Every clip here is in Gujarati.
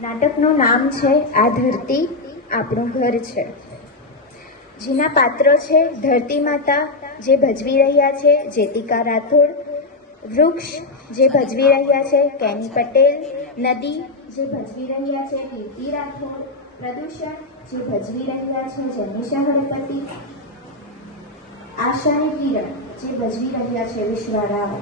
નાટકનું નામ છે આ ધરતી આપણું ઘર છે. જેના પાત્રો છે ધરતી માતા, જે ભજવી રહ્યા છે જેતિકા રાઠોડ, વૃક્ષ, જે ભજવી રહ્યા છે કેની પટેલ, નદી, જે ભજવી રહ્યા છે કીર્તિ રાઠોડ, પ્રદૂષણ, જે ભજવી રહ્યા છે જમીશા ગણપતિ આશાની કિરણ, જે ભજવી રહ્યા છે વિશ્વા રાવ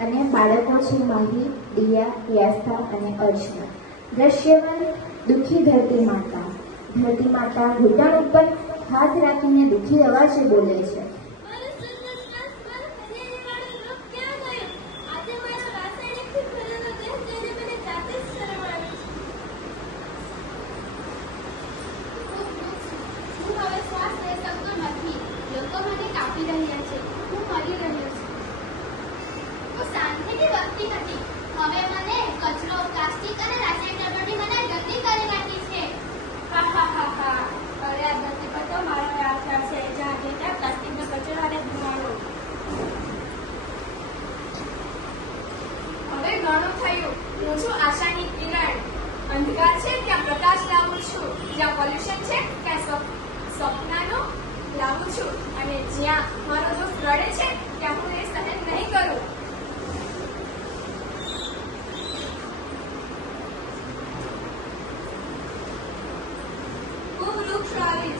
અને બાળકો છે માહી, દિયા યાસ્તા અને અર્ચના. દ્રશ્યમાં દુઃખી ધરતી માતા. ધરતી માતા ઘૂંટણ ઉપર હાથ રાખીને દુઃખી અવાજે બોલે છે. ઘણું થયું. હું છું આશાની કિરણ. અંધકાર છે ત્યાં પ્રકાશ લાવું છું. જ્યાં પોલ્યુશન છે ત્યાં સ્વપ્નાનો લાવું છું. અને જ્યાં મારો દોસ્ત રડે છે, ત્યાં હું એ સહન નહીં કરું. ખૂબ રૂપ આવી